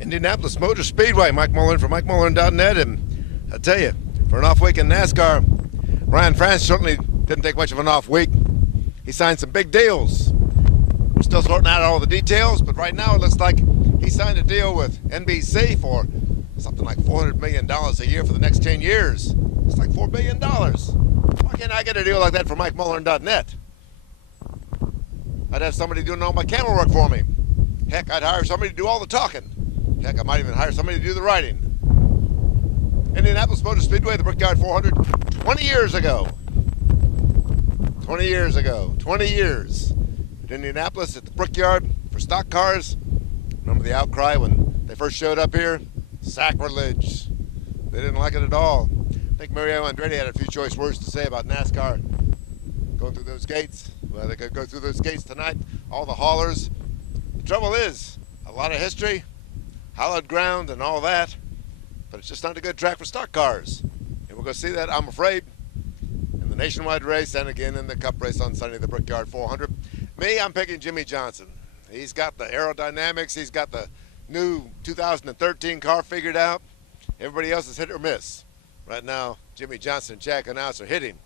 Indianapolis Motor Speedway, Mike Mullen from MikeMullen.net, and I tell you, for an off week in NASCAR, BrianFrance certainly didn't take much of an off week. He signed some big deals. We're still sorting out all the details, but right now it looks like he signed a deal with NBC for something like $400 million a year for the next 10 years. It's like $4 billion. Why can't I get a deal like that for MikeMullen.net? I'd have somebody doing all my camera work for me. Heck, I'd hire somebody to do all the talking. Heck, I might even hire somebody to do the writing. Indianapolis Motor Speedway, the Brickyard 400, 20 years ago. 20 years ago. 20 years. At Indianapolis at the Brickyard for stock cars. Remember the outcry when they first showed up here? Sacrilege. They didn't like it at all. I think Mario Andretti had a few choice words to say about NASCAR going through those gates. Well, they could go through those gates tonight. All the haulers. The trouble is, a lot of history, hallowed ground and all that, but it's just not a good track for stock cars. And we're going to see that, I'm afraid, in the nationwide race and again in the cup race on Sunday, the Brickyard 400. Me, I'm picking Jimmie Johnson. He's got the aerodynamics. He's got the new 2013 car figured out. Everybody else is hit or miss. Right now, Jimmie Johnson and Chad Knaus are hitting.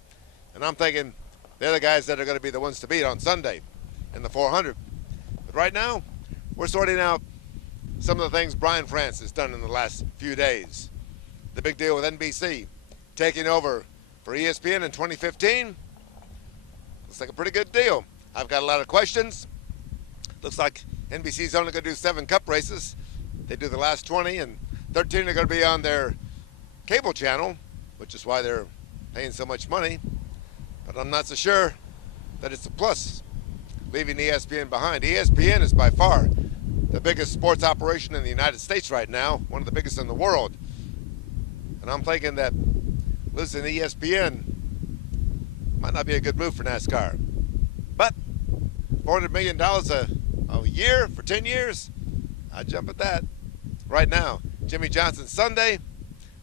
And I'm thinking they're the guys that are going to be the ones to beat on Sunday in the 400. But right now, we're sorting out some of the things BrianFrance has done in the last few days. The big deal with NBC taking over for ESPN in 2015. Looks like a pretty good deal. I've got a lot of questions. Looks like NBC's only going to do 7 cup races. They do the last 20, and 13 are going to be on their cable channel, which is why they're paying so much money. But I'm not so sure that it's a plus, leaving ESPN behind. ESPN is by far the biggest sports operation in the United States right now, one of the biggest in the world. And I'm thinking that losing ESPN might not be a good move for NASCAR. But $400 million a year for 10 years, I'd jump at that. Right now, Jimmie Johnson Sunday.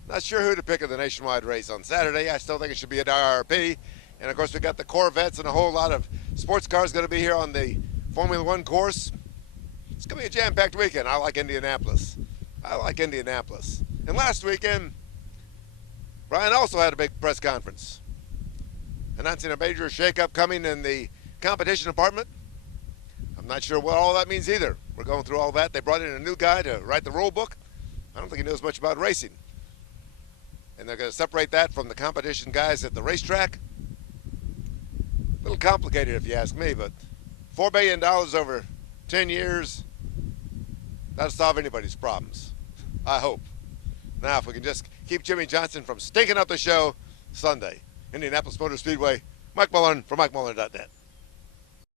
Not sure who to pick in the nationwide race on Saturday. I still think it should be an IRP. And of course, we got the Corvettes and a whole lot of sports cars going to be here on the Formula One course. It's going to be a jam-packed weekend. I like Indianapolis. I like Indianapolis. And last weekend, Brian also had a big press conference announcing a major shakeup coming in the competition department. I'm not sure what all that means either. We're going through all that. They brought in a new guy to write the rule book. I don't think he knows much about racing. And they're going to separate that from the competition guys at the racetrack. A little complicated if you ask me, but $4 billion over 10 years, that'll solve anybody's problems. I hope. Now, if we can just keep Jimmie Johnson from stinking up the show Sunday. Indianapolis Motor Speedway, Mike Mullen from MikeMullen.net.